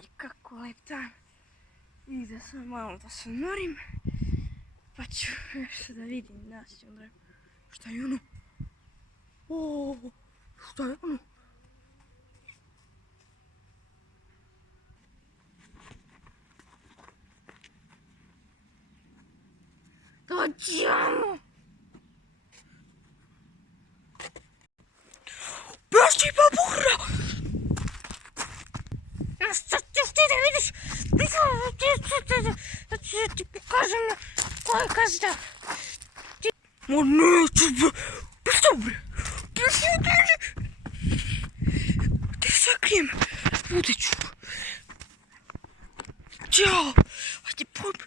Joj, kako lep dan. I da sam malo da se odmorim. Pa ću nešto da vidim. Naći ću da... Šta je ono? O, šta je ono? Dođemo! Beži babura! Šta ćeš ti da vidiš? Da ti pokažem koja je kazda. Ma neću, beži bre! Beži! Ti sakrijem, bude ću. Ćao! Hajde pojme.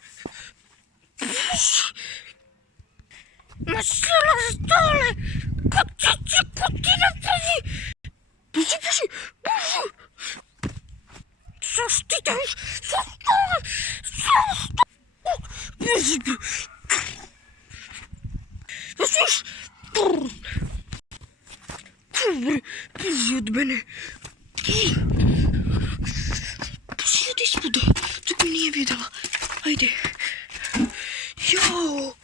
Ma sjela stole! Ko ti napravi? Beži! Zašto ti viš? Zašto? Beži bre! Da sviš? Beži od mene! Beži od ispoda! Dok mi nije vidjela. Ajde! Jao!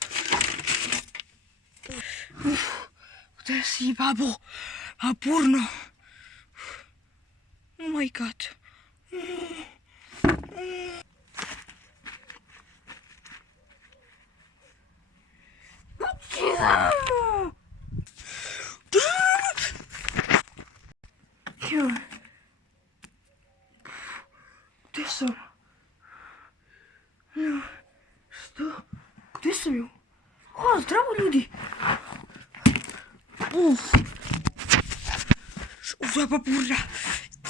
Gde si, babo? Apurno! Oh my god! Uciekamo! Gde sam? Što? Gde sam ju? O, zdravo ljudi! Uza babura!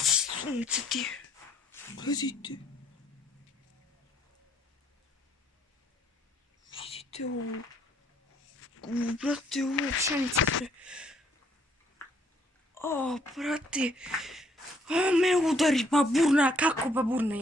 Sunce ti! Gledajte! Vidite ovo? Brate, ovo je pšenica pre... O, brate! O, me udari baburna! Kako baburna?